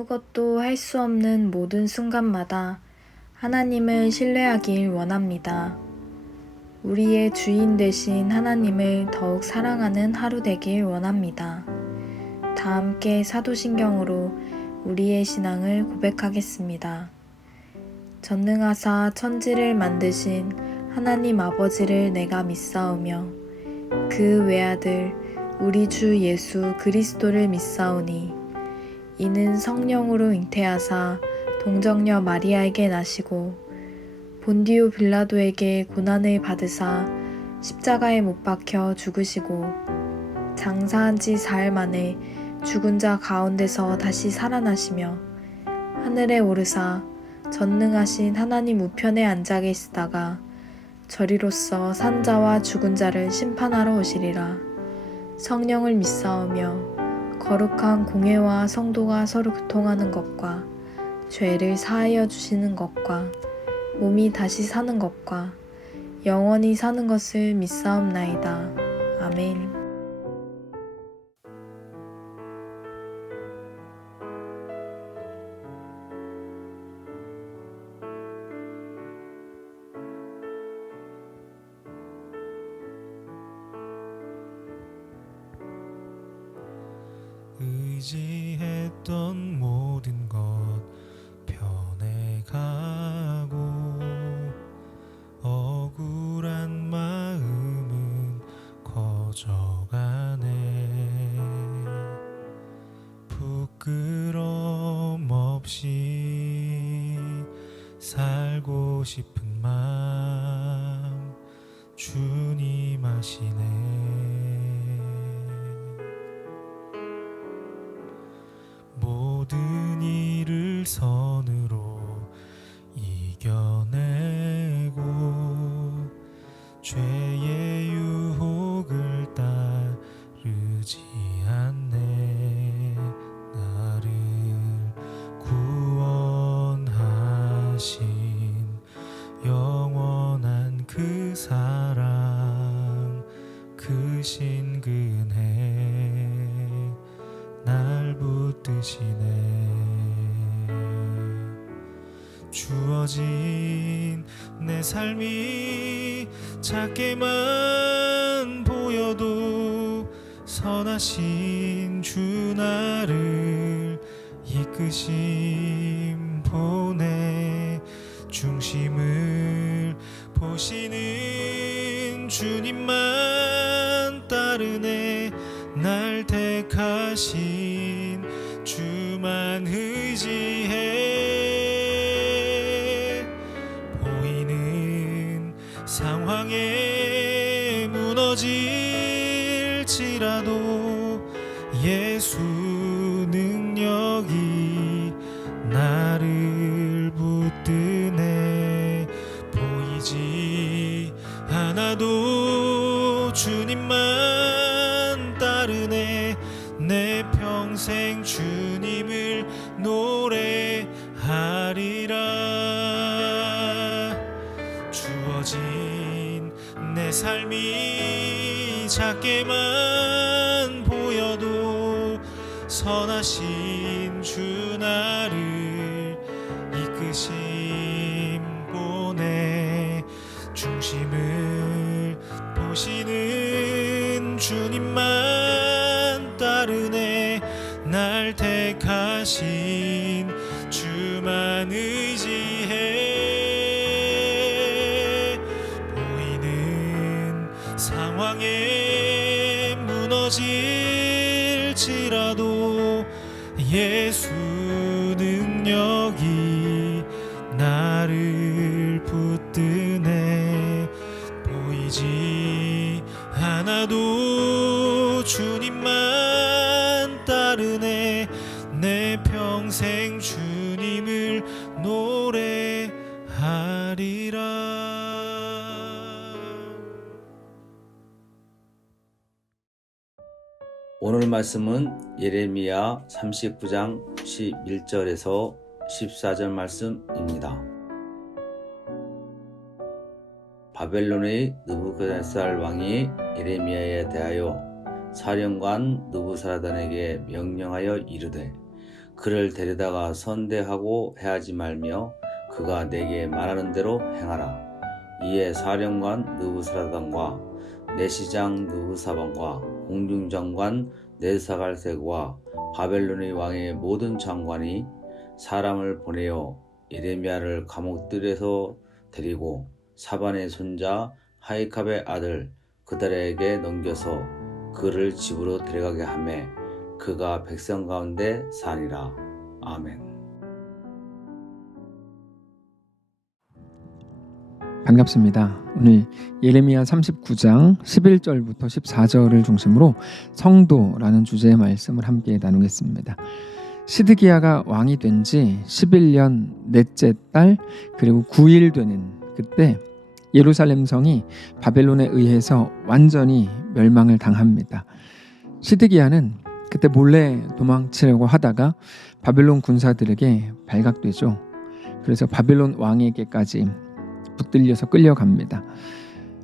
아무것도 할 수 없는 모든 순간마다 하나님을 신뢰하길 원합니다. 우리의 주인 되신 하나님을 더욱 사랑하는 하루 되길 원합니다. 다 함께 사도신경으로 우리의 신앙을 고백하겠습니다. 전능하사 천지를 만드신 하나님 아버지를 내가 믿사오며 그 외아들 우리 주 예수 그리스도를 믿사오니 이는 성령으로 잉태하사 동정녀 마리아에게 나시고 본디오 빌라도에게 고난을 받으사 십자가에 못 박혀 죽으시고 장사한 지 사흘 만에 죽은 자 가운데서 다시 살아나시며 하늘에 오르사 전능하신 하나님 우편에 앉아 계시다가 저리로서 산 자와 죽은 자를 심판하러 오시리라. 성령을 믿사오며 거룩한 공회와 성도가 서로 교통하는 것과 죄를 사하여 주시는 것과 몸이 다시 사는 것과 영원히 사는 것을 믿사옵나이다. 아멘. 의지했던 모든 것 변해가고 억울한 마음은 커져가네. 부끄럼 없이 살고 싶은 마음 주님 아시네. 모든 일을 선으로 이겨내고 죄의 유혹을 따르지 않네. 나를 구원하신 영원한 그 사랑 그 신근혜 날 붙드시네. 주어진 내 삶이 작게만 보여도 선하신 주 나를 이끄심 보내. 중심을 보시는 주님만 따르네. 날 택하신 주만 의지해. 보이는 상황에 무너질지라도 예수 능력이 나를 붙드네. 보이지 않아도 주님만 따르네. 내 평생 주님을 노래하리라. 주어진 내 삶이 작게만 보여도 선하신 주 나를 이끄심 보내. 중심을 보시는 주님만 따르네. 날 택하신 주만 의지해. 보이는 상황에 무너질지라도 예수 능력이 나를 붙드네. 보이지 않아도 주님만 따르네. 내 평생 주님을 노래하리라. 오늘 말씀은 예레미야 39장 11절에서 14절 말씀입니다. 바벨론의 느부갓네살 왕이 예레미야에 대하여 사령관 느부사라단에게 명령하여 이르되 그를 데려다가 선대하고 해하지 말며 그가 내게 말하는 대로 행하라. 이에 사령관 느부사라단과 내시장 느부사반과 공중장관 네사갈색과 바벨론의 왕의 모든 장관이 사람을 보내어 예레미야를 감옥들에서 데리고 사반의 손자 하이캅의 아들 그달에게 넘겨서 그를 집으로 데려가게 하매 그가 백성 가운데 사니라. 아멘. 반갑습니다. 오늘 예레미야 39장 11절부터 14절을 중심으로 성도라는 주제의 말씀을 함께 나누겠습니다. 시드기야가 왕이 된 지 11년 넷째 달 그리고 9일 되는 그때 예루살렘 성이 바벨론에 의해서 완전히 멸망을 당합니다. 시드기야는 그때 몰래 도망치려고 하다가 바벨론 군사들에게 발각되죠. 그래서 바벨론 왕에게까지 붙들려서 끌려갑니다.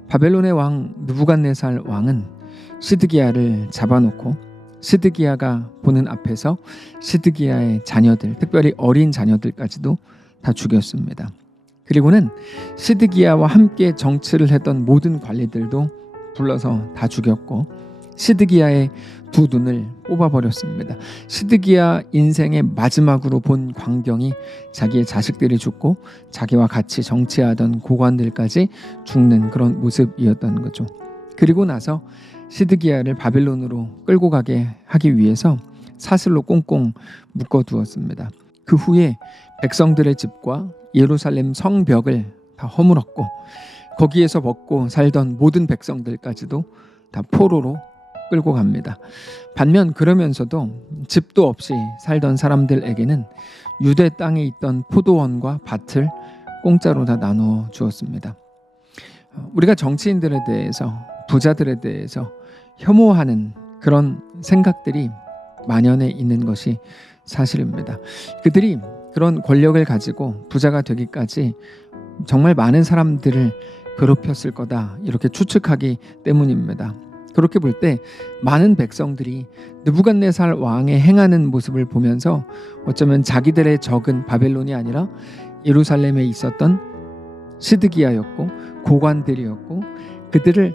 바벨론의 왕 느부갓네살 왕은 시드기야를 잡아놓고 시드기야가 보는 앞에서 시드기야의 자녀들, 특별히 어린 자녀들까지도 다 죽였습니다. 그리고는 시드기야와 함께 정치를 했던 모든 관리들도 불러서 다 죽였고 시드기야의 두 눈을 뽑아버렸습니다. 시드기야 인생의 마지막으로 본 광경이 자기의 자식들이 죽고 자기와 같이 정치하던 고관들까지 죽는 그런 모습이었던 거죠. 그리고 나서 시드기야를 바벨론으로 끌고 가게 하기 위해서 사슬로 꽁꽁 묶어두었습니다. 그 후에 백성들의 집과 예루살렘 성벽을 다 허물었고 거기에서 먹고 살던 모든 백성들까지도 다 포로로 끌고 갑니다. 반면 그러면서도 집도 없이 살던 사람들에게는 유대 땅에 있던 포도원과 밭을 공짜로 다 나누어 주었습니다. 우리가 정치인들에 대해서 부자들에 대해서 혐오하는 그런 생각들이 만연해 있는 것이 사실입니다. 그들이 그런 권력을 가지고 부자가 되기까지 정말 많은 사람들을 괴롭혔을 거다 이렇게 추측하기 때문입니다. 그렇게 볼 때 많은 백성들이 느부갓네살 왕의 행하는 모습을 보면서 어쩌면 자기들의 적은 바벨론이 아니라 예루살렘에 있었던 시드기야였고 고관들이었고 그들을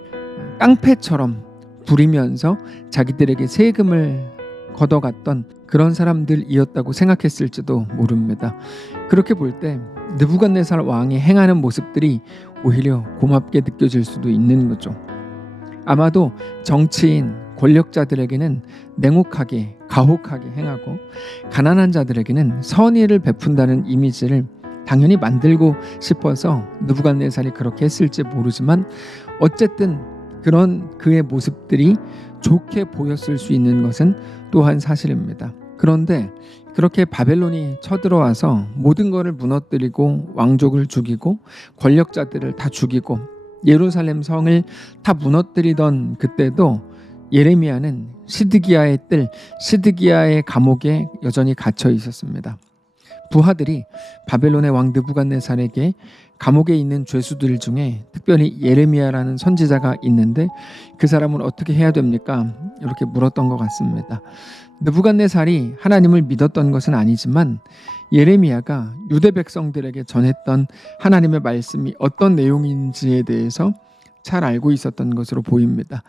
깡패처럼 부리면서 자기들에게 세금을 걷어갔던 그런 사람들이었다고 생각했을지도 모릅니다. 그렇게 볼 때 느부갓네살 왕이 행하는 모습들이 오히려 고맙게 느껴질 수도 있는 거죠. 아마도 정치인, 권력자들에게는 냉혹하게, 가혹하게 행하고 가난한 자들에게는 선의를 베푼다는 이미지를 당연히 만들고 싶어서 느부갓네살이 그렇게 했을지 모르지만 어쨌든 그런 그의 모습들이 좋게 보였을 수 있는 것은 또한 사실입니다. 그런데 그렇게 바벨론이 쳐들어와서 모든 것을 무너뜨리고 왕족을 죽이고 권력자들을 다 죽이고 예루살렘 성을 다 무너뜨리던 그때도 예레미야는 시드기야의 뜰, 시드기야의 감옥에 여전히 갇혀 있었습니다. 부하들이 바벨론의 왕 느부갓네살에게 감옥에 있는 죄수들 중에 특별히 예레미야라는 선지자가 있는데 그 사람은 어떻게 해야 됩니까? 이렇게 물었던 것 같습니다. 느부갓네살이 하나님을 믿었던 것은 아니지만 예레미야가 유대 백성들에게 전했던 하나님의 말씀이 어떤 내용인지에 대해서 잘 알고 있었던 것으로 보입니다.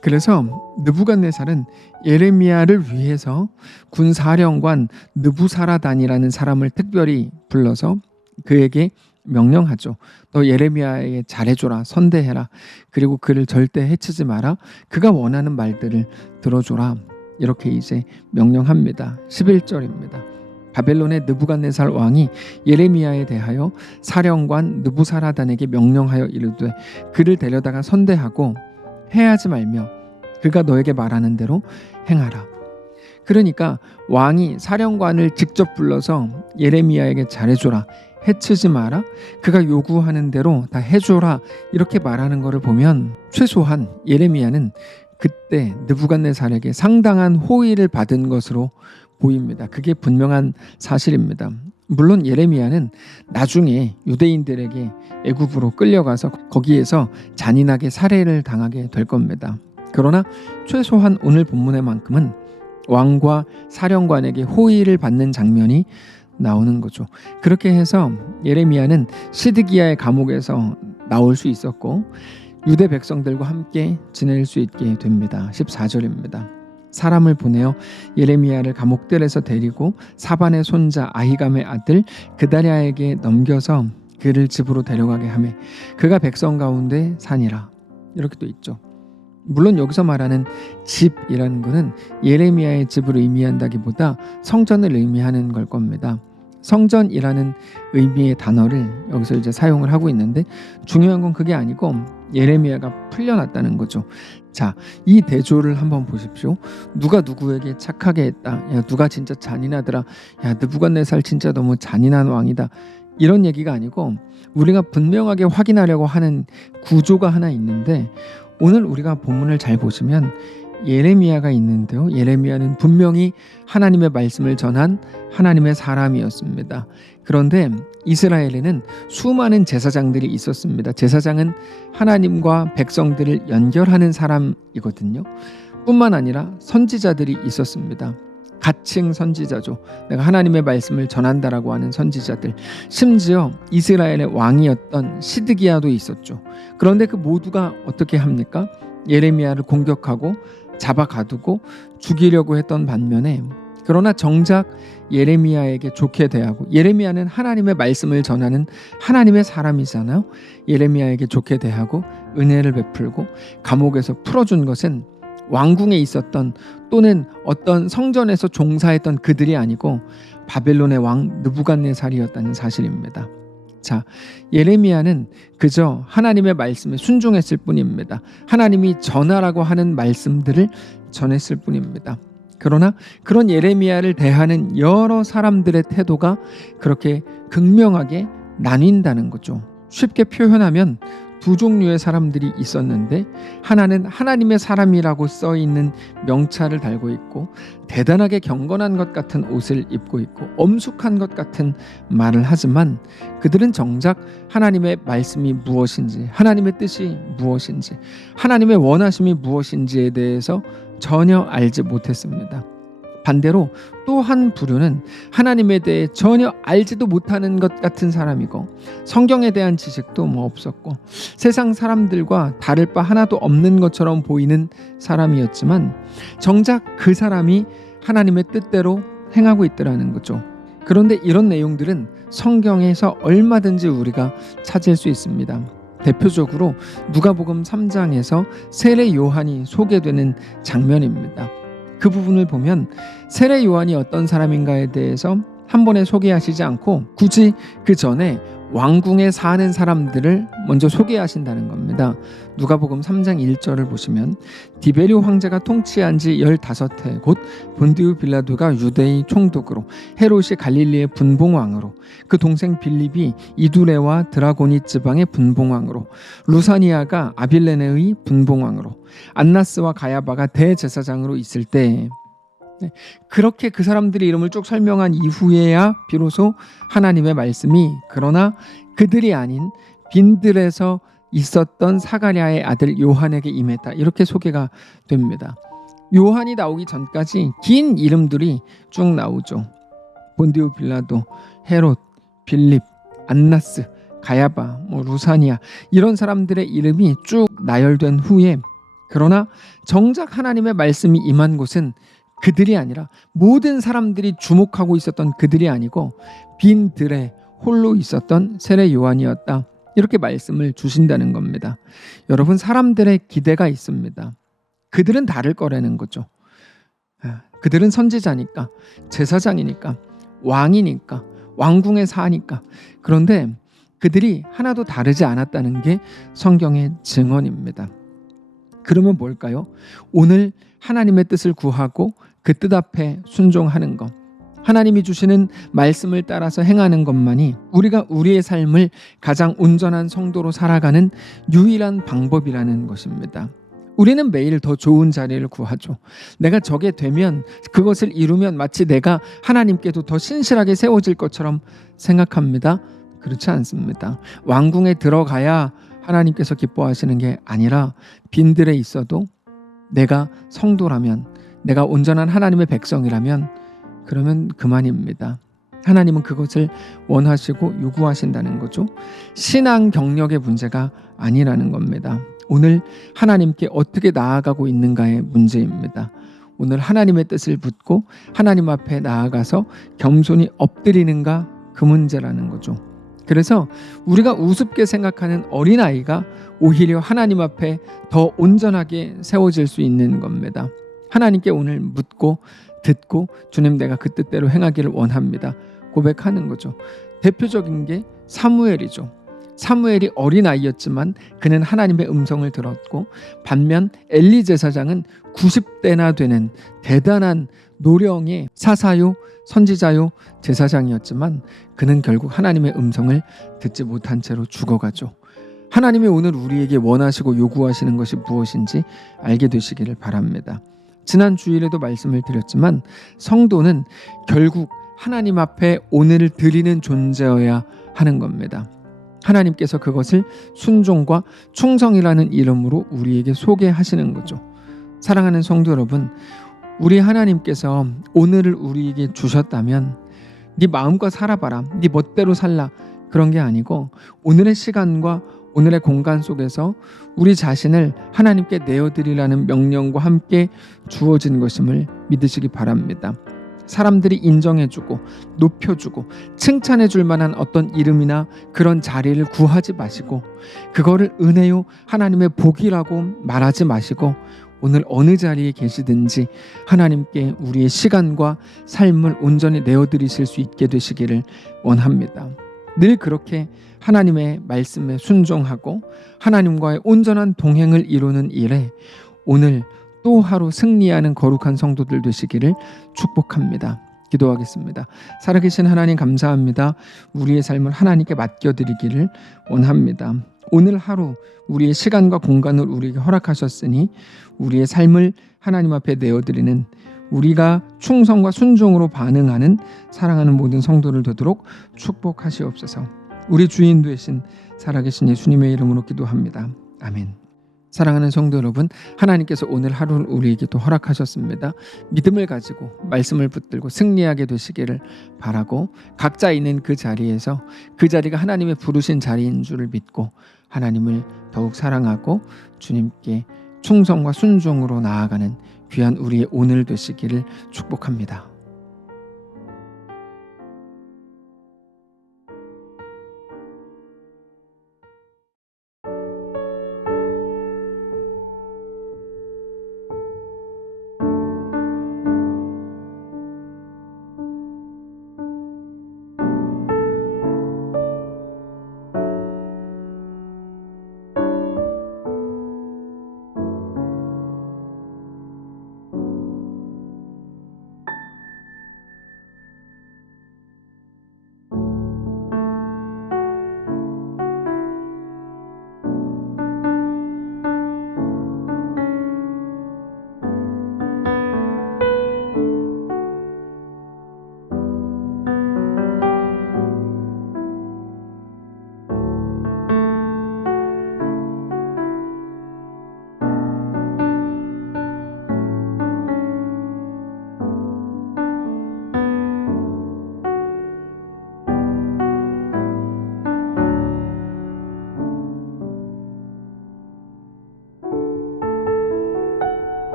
그래서 느부갓네살은 예레미야를 위해서 군사령관 느부사라단이라는 사람을 특별히 불러서 그에게 명령하죠. 너 예레미야에게 잘해줘라, 선대해라. 그리고 그를 절대 해치지 마라. 그가 원하는 말들을 들어줘라. 이렇게 이제 명령합니다. 11절입니다. 바벨론의 느부갓네살 왕이 예레미야에 대하여 사령관 느부사라단에게 명령하여 이르되 그를 데려다가 선대하고 해하지 말며 그가 너에게 말하는 대로 행하라. 그러니까 왕이 사령관을 직접 불러서 예레미야에게 잘해줘라, 해치지 마라, 그가 요구하는 대로 다 해줘라 이렇게 말하는 것을 보면 최소한 예레미야는 그때 느부갓네살에게 상당한 호의를 받은 것으로 보입니다. 그게 분명한 사실입니다. 물론 예레미야는 나중에 유대인들에게 애굽으로 끌려가서 거기에서 잔인하게 살해를 당하게 될 겁니다. 그러나 최소한 오늘 본문의만큼은 왕과 사령관에게 호의를 받는 장면이 나오는 거죠. 그렇게 해서 예레미야는 시드기야의 감옥에서 나올 수 있었고 유대 백성들과 함께 지낼 수 있게 됩니다. 14절입니다. 사람을 보내어 예레미야를 감옥들에서 데리고 사반의 손자 아히감의 아들 그다랴에게 넘겨서 그를 집으로 데려가게 하매 그가 백성 가운데 사니라. 이렇게 또 있죠. 물론 여기서 말하는 집이라는 것은 예레미야의 집을 의미한다기보다 성전을 의미하는 걸 겁니다. 성전이라는 의미의 단어를 여기서 이제 사용을 하고 있는데 중요한 건 그게 아니고 예레미야가 풀려났다는 거죠. 자, 이 대조를 한번 보십시오. 누가 누구에게 착하게 했다. 야, 누가 진짜 잔인하더라. 야, 느부갓네살 진짜 너무 잔인한 왕이다. 이런 얘기가 아니고 우리가 분명하게 확인하려고 하는 구조가 하나 있는데 오늘 우리가 본문을 잘 보시면 예레미야가 있는데요. 예레미야는 분명히 하나님의 말씀을 전한 하나님의 사람이었습니다. 그런데 이스라엘에는 수많은 제사장들이 있었습니다. 제사장은 하나님과 백성들을 연결하는 사람이거든요. 뿐만 아니라 선지자들이 있었습니다. 가칭 선지자죠. 내가 하나님의 말씀을 전한다라고 하는 선지자들. 심지어 이스라엘의 왕이었던 시드기야도 있었죠. 그런데 그 모두가 어떻게 합니까? 예레미야를 공격하고 잡아 가두고 죽이려고 했던 반면에 그러나 정작 예레미야에게 좋게 대하고 예레미야는 하나님의 말씀을 전하는 하나님의 사람이잖아요. 예레미야에게 좋게 대하고 은혜를 베풀고 감옥에서 풀어준 것은 왕궁에 있었던 또는 어떤 성전에서 종사했던 그들이 아니고 바벨론의 왕 느부갓네살이었다는 사실입니다. 자, 예레미야는 그저 하나님의 말씀에 순종했을 뿐입니다. 하나님이 전하라고 하는 말씀들을 전했을 뿐입니다. 그러나 그런 예레미야를 대하는 여러 사람들의 태도가 그렇게 극명하게 나뉜다는 거죠. 쉽게 표현하면 두 종류의 사람들이 있었는데 하나는 하나님의 사람이라고 써 있는 명찰을 달고 있고 대단하게 경건한 것 같은 옷을 입고 있고 엄숙한 것 같은 말을 하지만 그들은 정작 하나님의 말씀이 무엇인지 하나님의 뜻이 무엇인지 하나님의 원하심이 무엇인지에 대해서 전혀 알지 못했습니다. 반대로 또 한 부류는 하나님에 대해 전혀 알지도 못하는 것 같은 사람이고 성경에 대한 지식도 없었고 세상 사람들과 다를 바 하나도 없는 것처럼 보이는 사람이었지만 정작 그 사람이 하나님의 뜻대로 행하고 있더라는 거죠. 그런데 이런 내용들은 성경에서 얼마든지 우리가 찾을 수 있습니다. 대표적으로 누가복음 3장에서 세례 요한이 소개되는 장면입니다. 그 부분을 보면 세례 요한이 어떤 사람인가에 대해서 한 번에 소개하시지 않고 굳이 그 전에 왕궁에 사는 사람들을 먼저 소개하신다는 겁니다. 누가복음 3장 1절을 보시면 디베리오 황제가 통치한 지 15해 곧 본디우 빌라도가 유대의 총독으로 헤롯이 갈릴리의 분봉왕으로 그 동생 빌립이 이두레와 드라고니 지방의 분봉왕으로 루사니아가 아빌레네의 분봉왕으로 안나스와 가야바가 대제사장으로 있을 때 그렇게 그 사람들의 이름을 쭉 설명한 이후에야 비로소 하나님의 말씀이 그러나 그들이 아닌 빈들에서 있었던 사가랴의 아들 요한에게 임했다. 이렇게 소개가 됩니다. 요한이 나오기 전까지 긴 이름들이 쭉 나오죠. 본디오 빌라도, 헤롯, 빌립, 안나스, 가야바, 루사니아 이런 사람들의 이름이 쭉 나열된 후에 그러나 정작 하나님의 말씀이 임한 곳은 그들이 아니라 모든 사람들이 주목하고 있었던 그들이 아니고 빈 들에 홀로 있었던 세례 요한이었다. 이렇게 말씀을 주신다는 겁니다. 여러분 사람들의 기대가 있습니다. 그들은 다를 거라는 거죠. 그들은 선지자니까 제사장이니까 왕이니까 왕궁에 사니까 그런데 그들이 하나도 다르지 않았다는 게 성경의 증언입니다. 그러면 뭘까요? 오늘 하나님의 뜻을 구하고 그 뜻 앞에 순종하는 것 하나님이 주시는 말씀을 따라서 행하는 것만이 우리가 우리의 삶을 가장 온전한 성도로 살아가는 유일한 방법이라는 것입니다. 우리는 매일 더 좋은 자리를 구하죠. 내가 저게 되면 그것을 이루면 마치 내가 하나님께도 더 신실하게 세워질 것처럼 생각합니다. 그렇지 않습니다. 왕궁에 들어가야 하나님께서 기뻐하시는 게 아니라 빈들에 있어도 내가 성도라면 내가 온전한 하나님의 백성이라면 그러면 그만입니다. 하나님은 그것을 원하시고 요구하신다는 거죠. 신앙 경력의 문제가 아니라는 겁니다. 오늘 하나님께 어떻게 나아가고 있는가의 문제입니다. 오늘 하나님의 뜻을 묻고 하나님 앞에 나아가서 겸손히 엎드리는가, 그 문제라는 거죠. 그래서 우리가 우습게 생각하는 어린아이가 오히려 하나님 앞에 더 온전하게 세워질 수 있는 겁니다. 하나님께 오늘 묻고 듣고 주님, 내가 그 뜻대로 행하기를 원합니다, 고백하는 거죠. 대표적인 게 사무엘이죠. 사무엘이 어린아이였지만 그는 하나님의 음성을 들었고, 반면 엘리 제사장은 90대나 되는 대단한 노령의 사사요, 선지자요, 제사장이었지만 그는 결국 하나님의 음성을 듣지 못한 채로 죽어가죠. 하나님이 오늘 우리에게 원하시고 요구하시는 것이 무엇인지 알게 되시기를 바랍니다. 지난 주일에도 말씀을 드렸지만 성도는 결국 하나님 앞에 오늘을 드리는 존재여야 하는 겁니다. 하나님께서 그것을 순종과 충성이라는 이름으로 우리에게 소개하시는 거죠. 사랑하는 성도 여러분, 우리 하나님께서 오늘을 우리에게 주셨다면 네 마음껏 살아봐라, 네 멋대로 살라, 그런 게 아니고 오늘의 시간과 오늘의 공간 속에서 우리 자신을 하나님께 내어드리라는 명령과 함께 주어진 것임을 믿으시기 바랍니다. 사람들이 인정해주고 높여주고 칭찬해줄 만한 어떤 이름이나 그런 자리를 구하지 마시고, 그거를 은혜요, 하나님의 복이라고 말하지 마시고, 오늘 어느 자리에 계시든지 하나님께 우리의 시간과 삶을 온전히 내어드리실 수 있게 되시기를 원합니다. 늘 그렇게 하나님의 말씀에 순종하고 하나님과의 온전한 동행을 이루는 일에 오늘 또 하루 승리하는 거룩한 성도들 되시기를 축복합니다. 기도하겠습니다. 살아계신 하나님, 감사합니다. 우리의 삶을 하나님께 맡겨드리기를 원합니다. 오늘 하루 우리의 시간과 공간을 우리에게 허락하셨으니 우리의 삶을 하나님 앞에 내어드리는, 우리가 충성과 순종으로 반응하는 사랑하는 모든 성도를 되도록 축복하시옵소서. 우리 주인 되신 살아계신 예수님의 이름으로 기도합니다. 아멘. 사랑하는 성도 여러분, 하나님께서 오늘 하루를 우리에게 또 허락하셨습니다. 믿음을 가지고 말씀을 붙들고 승리하게 되시기를 바라고, 각자 있는 그 자리에서 그 자리가 하나님의 부르신 자리인 줄을 믿고 하나님을 더욱 사랑하고 주님께 충성과 순종으로 나아가는 귀한 우리의 오늘 되시기를 축복합니다.